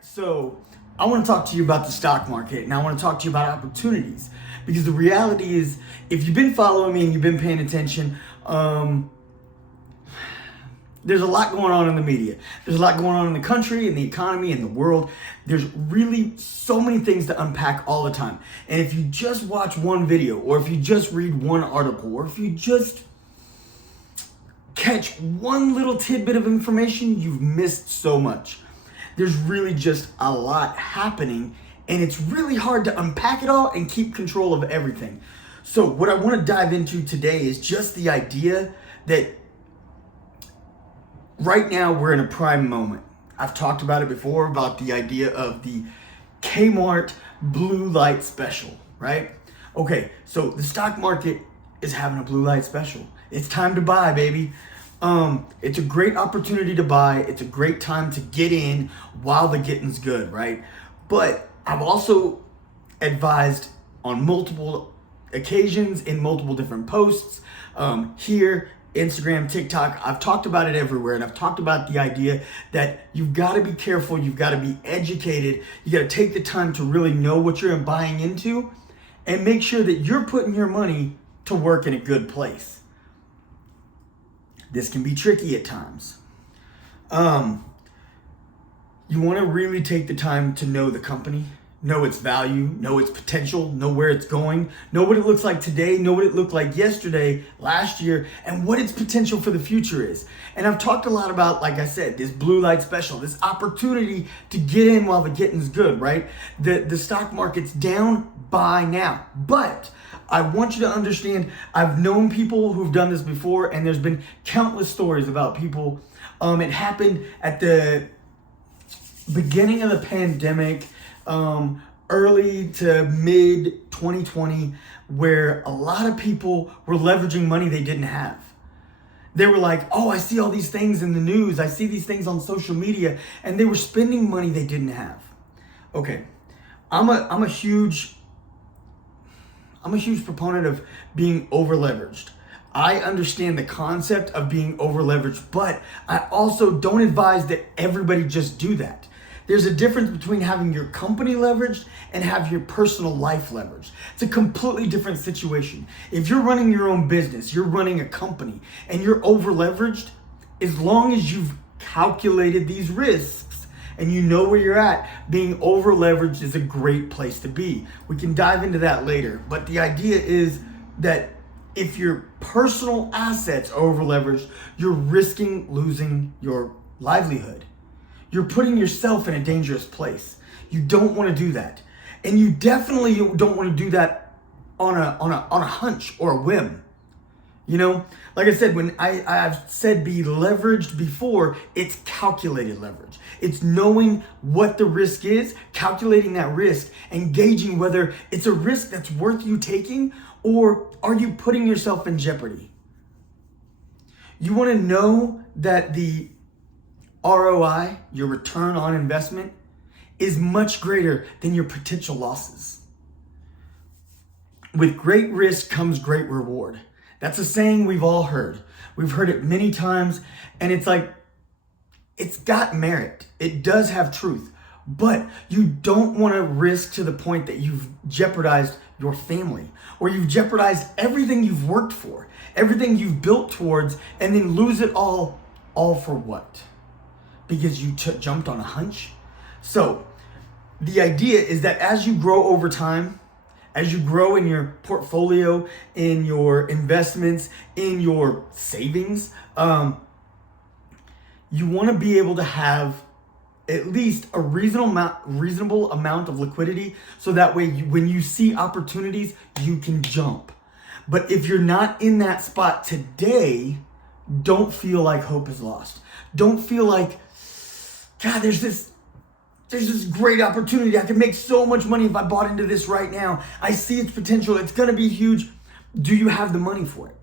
So I want to talk to you about the stock market, and I want to talk to you about opportunities, because the reality is, if you've been following me and you've been paying attention, there's a lot going on in the media. There's a lot going on in the country, in the economy, in the world. There's really so many things to unpack all the time. And if you just watch one video, or if you just read one article, or if you just catch one little tidbit of information, you've missed so much. There's really just a lot happening, and it's really hard to unpack it all and keep control of everything. So what I want to dive into today is just the idea that right now we're in a prime moment. I've talked about it before, about the idea of the Kmart blue light special, right? Okay, so the stock market is having a blue light special. It's time to buy, baby. It's a great opportunity to buy. It's a great time to get in while the getting's good, right? But I've also advised on multiple occasions in multiple different posts, here, Instagram, TikTok. I've talked about it everywhere, and I've talked about the idea that you've got to be careful, you've got to be educated, you got to take the time to really know what you're buying into and make sure that you're putting your money to work in a good place. This can be tricky at times. You want to really take the time to know the company, know its value, know its potential, know where it's going, know what it looks like today, know what it looked like yesterday, last year, and what its potential for the future is. And I've talked a lot about, like I said, this blue light special, this opportunity to get in while the getting's good, right? The stock market's down, buy now. But I want you to understand, I've known people who've done this before, and there's been countless stories about people. It happened at the beginning of the pandemic, early to mid 2020, where a lot of people were leveraging money they didn't have. They were like, oh, I see all these things in the news, I see these things on social media, and they were spending money they didn't have. Okay, I'm a huge proponent of being over leveraged. I understand the concept of being over leveraged, but I also don't advise that everybody just do that. There's a difference between having your company leveraged and have your personal life leveraged. It's a completely different situation. If you're running your own business, you're running a company, and you're over leveraged, as long as you've calculated these risks and you know where you're at, being over leveraged is a great place to be. We can dive into that later, but the idea is that if your personal assets are over leveraged, you're risking losing your livelihood. You're putting yourself in a dangerous place. You don't want to do that. And you definitely don't want to do that on a hunch or a whim. You know, like I said, when I've said be leveraged before, it's calculated leverage. It's knowing what the risk is, calculating that risk, and gauging whether it's a risk that's worth you taking, or are you putting yourself in jeopardy. You want to know that the ROI, your return on investment, is much greater than your potential losses. With great risk comes great reward. That's a saying we've all heard. We've heard it many times, and it's like, it's got merit. It does have truth, but you don't want to risk to the point that you've jeopardized your family, or you've jeopardized everything you've worked for, everything you've built towards, and then lose it all for what? Because you jumped on a hunch? So the idea is that as you grow over time, as you grow in your portfolio, in your investments, in your savings, you want to be able to have at least a reasonable amount of liquidity, so that way when you see opportunities, you can jump. But if you're not in that spot today, don't feel like hope is lost. Don't feel like, God, there's this great opportunity. I can make so much money if I bought into this right now. I see its potential. It's going to be huge. Do you have the money for it?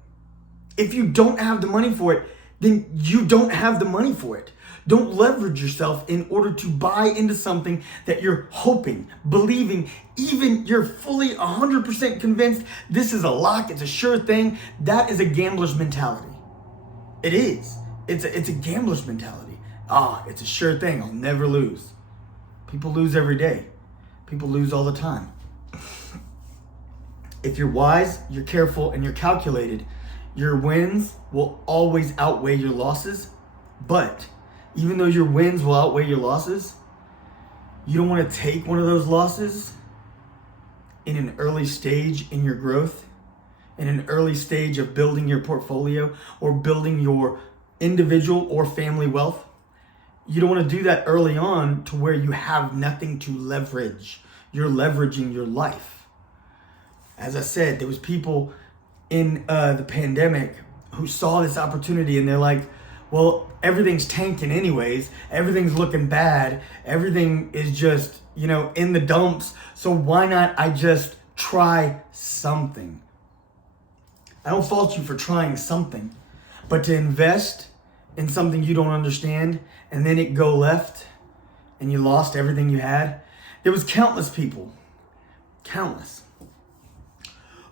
If you don't have the money for it, then you don't have the money for it. Don't leverage yourself in order to buy into something that you're hoping, believing, even you're fully 100% convinced this is a lock, it's a sure thing. That is a gambler's mentality. It is. It's a gambler's mentality. It's a sure thing. I'll never lose. People lose every day. People lose all the time. If you're wise, you're careful, and you're calculated, your wins will always outweigh your losses. But even though your wins will outweigh your losses, you don't want to take one of those losses in an early stage in your growth, in an early stage of building your portfolio or building your individual or family wealth. You don't want to do that early on to where you have nothing to leverage. You're leveraging your life. As I said, there was people in the pandemic who saw this opportunity and they're like, well, everything's tanking anyways. Everything's looking bad. Everything is just, in the dumps. So why not I just try something? I don't fault you for trying something, but to invest in something you don't understand and then it go left and you lost everything you had. There was countless people,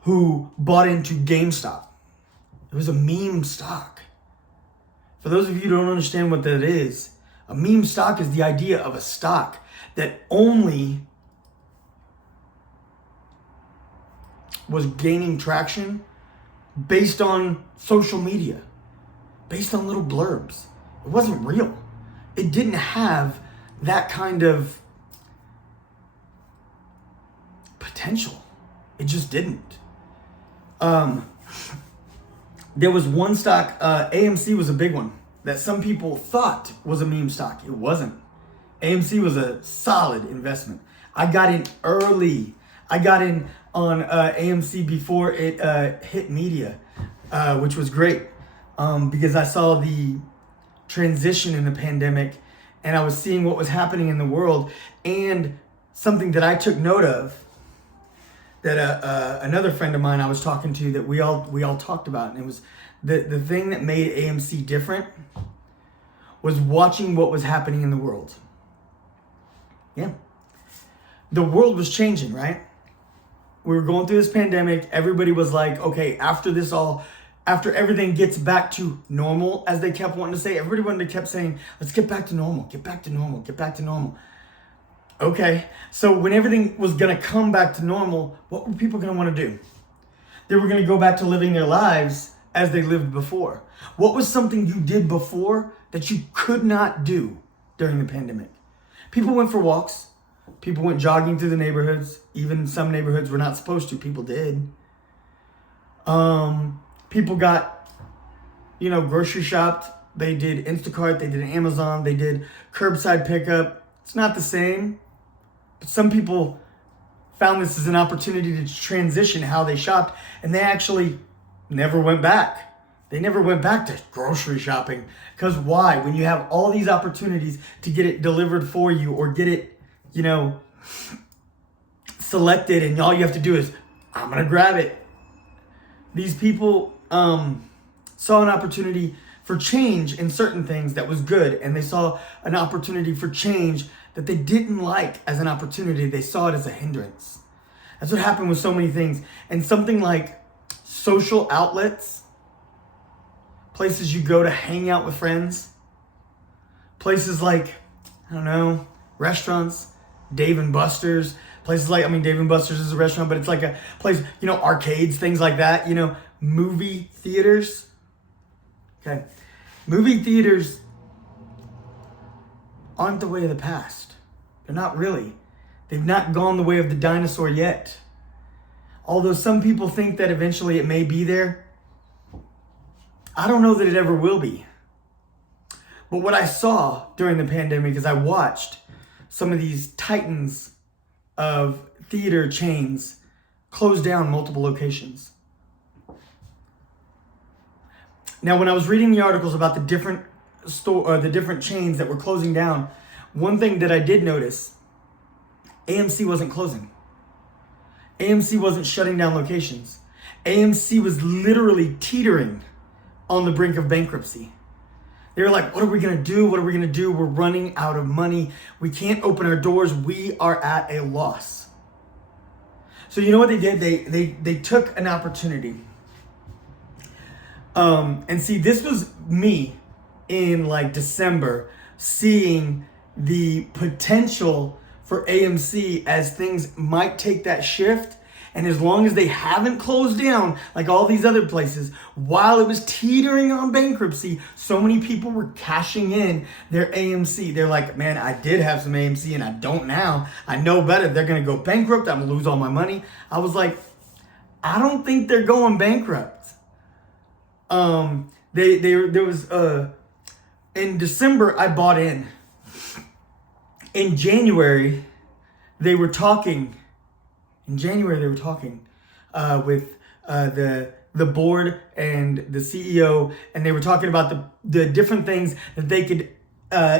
who bought into GameStop. It was a meme stock. For those of you who don't understand what that is, a meme stock is the idea of a stock that only was gaining traction based on social media, based on little blurbs. It wasn't real. It didn't have that kind of potential. It just didn't. There was one stock, AMC was a big one, that some people thought was a meme stock. It wasn't. AMC was a solid investment. I got in early. I got in on AMC before it hit media, which was great because I saw the transition in the pandemic and I was seeing what was happening in the world. And something that I took note of that another friend of mine I was talking to that we all talked about, and it was the thing that made AMC different was watching what was happening in the world. Yeah. The world was changing, right? We were going through this pandemic. Everybody was like, okay, after everything gets back to normal, as they kept wanting to say, everybody kept saying, let's get back to normal, get back to normal, get back to normal. Okay, so when everything was going to come back to normal, what were people going to want to do? They were going to go back to living their lives as they lived before. What was something you did before that you could not do during the pandemic? People went for walks. People went jogging through the neighborhoods. Even some neighborhoods were not supposed to. People did. People got, grocery shopped. They did Instacart. They did Amazon. They did curbside pickup. It's not the same. But some people found this as an opportunity to transition how they shopped, and they actually never went back. They never went back to grocery shopping. Because why? When you have all these opportunities to get it delivered for you or get it, selected, and all you have to do is, I'm going to grab it. These people saw an opportunity for change in certain things that was good, and they saw an opportunity for change that they didn't like as an opportunity. They saw it as a hindrance. That's what happened with so many things. And something like social outlets, places you go to hang out with friends, places like, restaurants, Dave and Buster's, places like, Dave and Buster's is a restaurant, but it's like a place, arcades, things like that, movie theaters. Okay. Movie theaters aren't the way of the past. They're not really. They've not gone the way of the dinosaur yet. Although some people think that eventually it may be there, I don't know that it ever will be. But what I saw during the pandemic is I watched some of these titans of theater chains close down multiple locations. Now, when I was reading the articles about the different chains that were closing down, one thing that I did notice, AMC wasn't closing. AMC wasn't shutting down locations. AMC was literally teetering on the brink of bankruptcy. They were like, what are we going to do? What are we going to do? We're running out of money. We can't open our doors. We are at a loss. So you know what they did? They took an opportunity. And see, this was me in like December seeing the potential for AMC as things might take that shift. And as long as they haven't closed down like all these other places, while it was teetering on bankruptcy, so many people were cashing in their AMC. They're like, man, I did have some AMC and I don't now. I know better. They're going to go bankrupt. I'm going to lose all my money. I was like, I don't think they're going bankrupt. There was in December, I bought in. In January, they were talking. With the board and the CEO, and they were talking about the different things that they could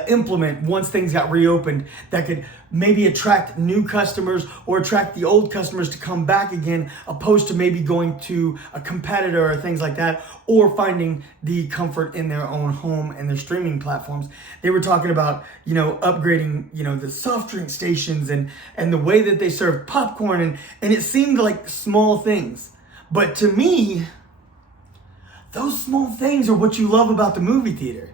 implement once things got reopened that could maybe attract new customers or attract the old customers to come back again, opposed to maybe going to a competitor or things like that, or finding the comfort in their own home and their streaming platforms. They were talking about, upgrading, the soft drink stations and the way that they serve popcorn, and it seemed like small things. But to me, those small things are what you love about the movie theater.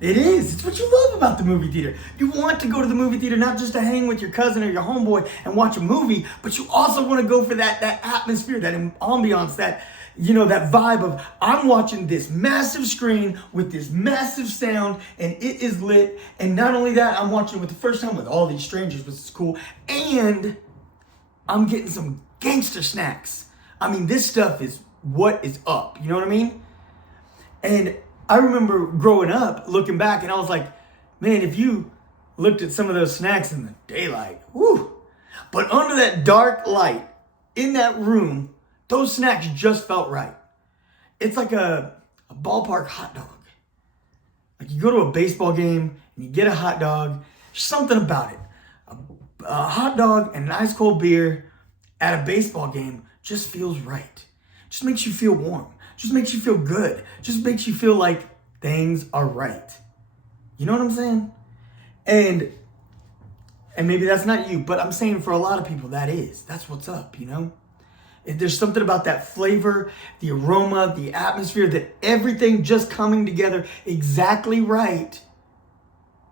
It is. It's what you love about the movie theater. You want to go to the movie theater not just to hang with your cousin or your homeboy and watch a movie, but you also want to go for that atmosphere, that ambiance, that vibe of, I'm watching this massive screen with this massive sound and it is lit. And not only that, I'm watching it with the first time with all these strangers, which is cool. And I'm getting some gangster snacks. I mean, this stuff is what is up. You know what I mean? And I remember growing up, looking back, and I was like, man, if you looked at some of those snacks in the daylight, whoo. But under that dark light, in that room, those snacks just felt right. It's like a ballpark hot dog. Like you go to a baseball game and you get a hot dog, there's something about it. A hot dog and an ice cold beer at a baseball game just feels right. Just makes you feel warm. Just makes you feel good. Just makes you feel like things are right. You know what I'm saying? And maybe that's not you, but I'm saying for a lot of people that's what's up, There's something about that flavor, the aroma, the atmosphere, that everything just coming together exactly right.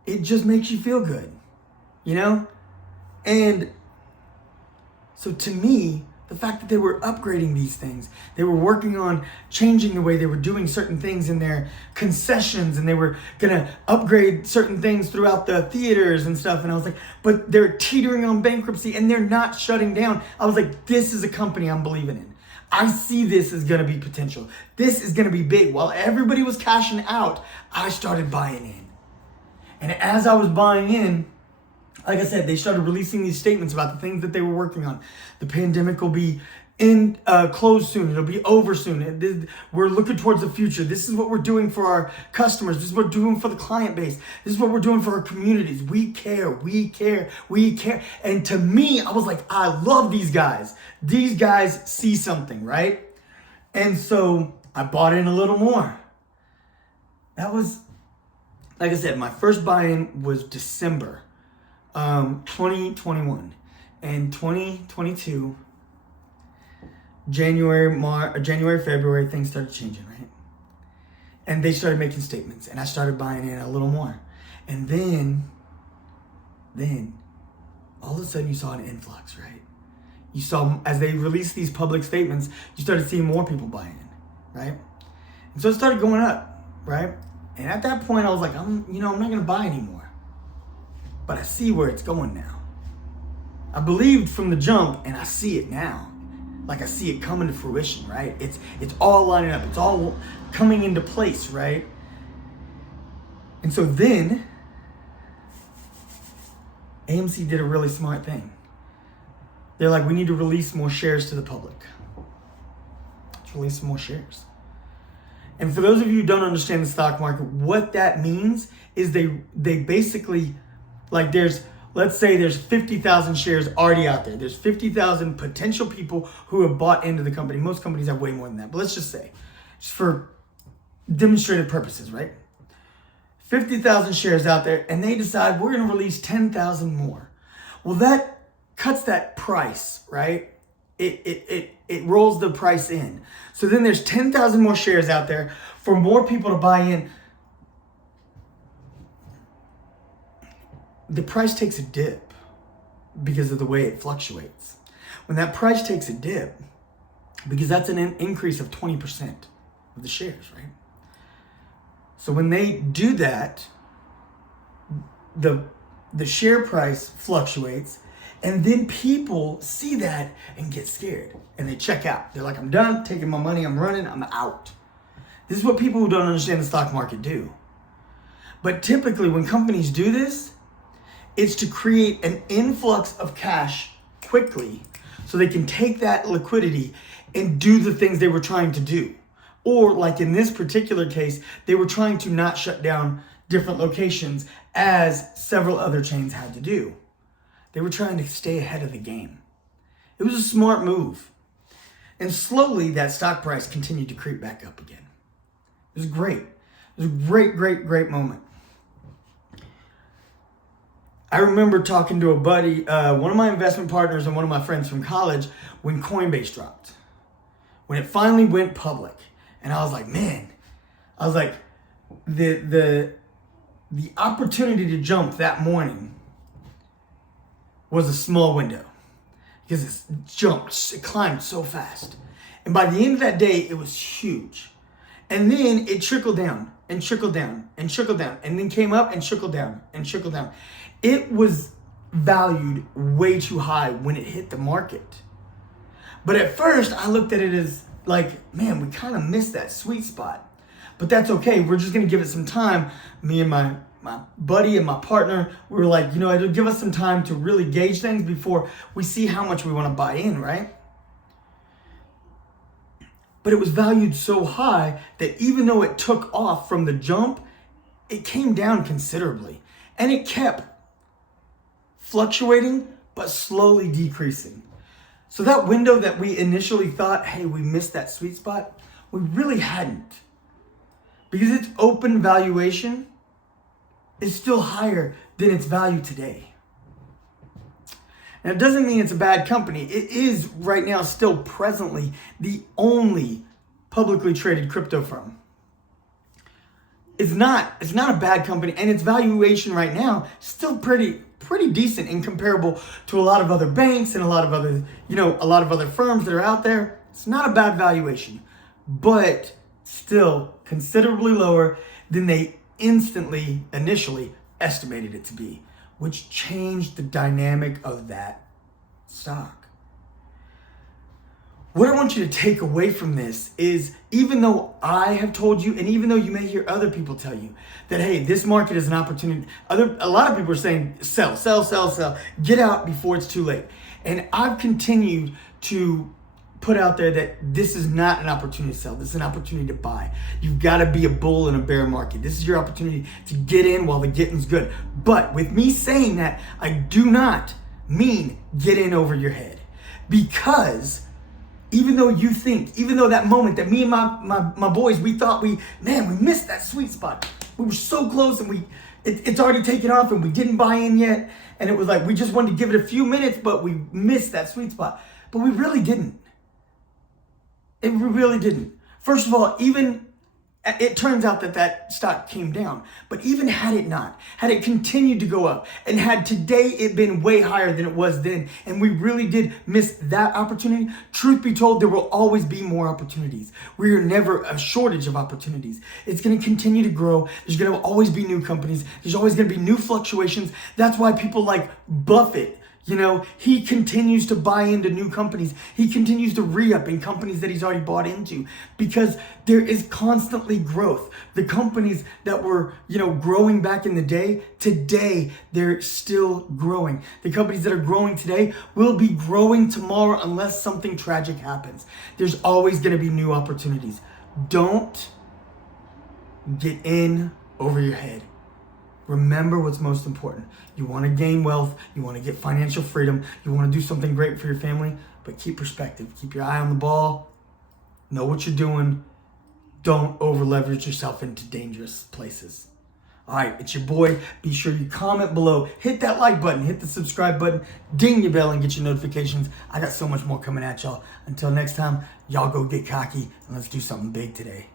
It just makes you feel good, And so to me, the fact that they were upgrading these things, they were working on changing the way they were doing certain things in their concessions, and they were gonna upgrade certain things throughout the theaters and stuff. And I was like, but they're teetering on bankruptcy and they're not shutting down. I was like, this is a company I'm believing in. I see this as gonna be potential. This is gonna be big. While everybody was cashing out, I started buying in. And as I was buying in, like I said, they started releasing these statements about the things that they were working on. The pandemic will be closed soon. It'll be over soon. We're looking towards the future. This is what we're doing for our customers. This is what we're doing for the client base. This is what we're doing for our communities. We care. And to me, I was like, I love these guys. These guys see something, right? And so I bought in a little more. That was, like I said, my first buy-in was December 2021, and 2022, January, February, things started changing, right? And they started making statements, and I started buying in a little more. And then all of a sudden you saw an influx, right? You saw, as they released these public statements, you started seeing more people buying in, right? And so it started going up, right? And at that point I was like, I'm not gonna buy anymore. But I see where it's going now. I believed from the jump, and I see it now. Like I see it coming to fruition, right? It's all lining up. It's all coming into place, right? And so then, AMC did a really smart thing. They're like, we need to release more shares to the public. Let's release some more shares. And for those of you who don't understand the stock market, what that means is they basically, like let's say there's 50,000 shares already out there. There's 50,000 potential people who have bought into the company. Most companies have way more than that, but let's just say, just for demonstrative purposes, right? 50,000 shares out there, and they decide we're gonna release 10,000 more. Well, that cuts that price, right? It rolls the price in. So then there's 10,000 more shares out there for more people to buy in. The price takes a dip. because of the way it fluctuates. When that price takes a dip, because that's an increase of 20% of the shares, right? So when they do that, the share price fluctuates, and then people see that and get scared and they check out. They're like, I'm done taking my money, I'm running, I'm out. This is what people who don't understand the stock market do. But typically when companies do this, it's to create an influx of cash quickly so they can take that liquidity and do the things they were trying to do. Or like in this particular case, they were trying to not shut down different locations as several other chains had to do. They were trying to stay ahead of the game. It was a smart move. And slowly that stock price continued to creep back up again. It was great. It was a great, great, great moment. I remember talking to a buddy, one of my investment partners and one of my friends from college, when Coinbase dropped. When it finally went public. And I was like, man, the opportunity to jump that morning was a small window because it climbed so fast. And by the end of that day, it was huge. And then it trickled down and trickled down and trickled down and then came up and trickled down and trickled down. It was valued way too high when it hit the market. But at first I looked at it as like, man, we kind of missed that sweet spot. But that's okay. We're just going to give it some time. Me and my buddy and my partner, we were like, it'll give us some time to really gauge things before we see how much we want to buy in, right? But it was valued so high that even though it took off from the jump, it came down considerably. And it kept fluctuating, but slowly decreasing. So that window that we initially thought, hey, we missed that sweet spot, we really hadn't. Because its open valuation is still higher than its value today. Now, it doesn't mean it's a bad company. It is right now still presently the only publicly traded crypto firm. It's not a bad company, and its valuation right now is still pretty decent and comparable to a lot of other banks and a lot of other firms that are out there. It's not a bad valuation, but still considerably lower than they initially estimated it to be, which changed the dynamic of that stock. What I want you to take away from this is, even though I have told you, and even though you may hear other people tell you that, hey, this market is an opportunity, a lot of people are saying, sell, get out before it's too late. And I've continued to put out there that this is not an opportunity to sell. This is an opportunity to buy. You've got to be a bull in a bear market. This is your opportunity to get in while the getting's good. But with me saying that, I do not mean get in over your head. Because even though that moment that me and my boys, we thought we missed that sweet spot. We were so close, and it's already taken off and we didn't buy in yet. And it was like, we just wanted to give it a few minutes, but we missed that sweet spot. But we really didn't. We really didn't. First of all, it turns out that stock came down. But even had it continued to go up, and had today it been way higher than it was then, and we really did miss that opportunity, truth be told, there will always be more opportunities. We are never a shortage of opportunities. It's going to continue to grow. There's going to always be new companies. There's always going to be new fluctuations. That's why people like Buffett, he continues to buy into new companies. He continues to re-up in companies that he's already bought into, because there is constantly growth. The companies that were, growing back in the day, today they're still growing. The companies that are growing today will be growing tomorrow unless something tragic happens. There's always going to be new opportunities. Don't get in over your head. Remember what's most important. You want to gain wealth. You want to get financial freedom. You want to do something great for your family, but keep perspective. Keep your eye on the ball. Know what you're doing. Don't over leverage yourself into dangerous places. All right, it's your boy. Be sure you comment below. Hit that like button. Hit the subscribe button. Ding your bell and get your notifications. I got so much more coming at y'all. Until next time, y'all go get cocky and let's do something big today.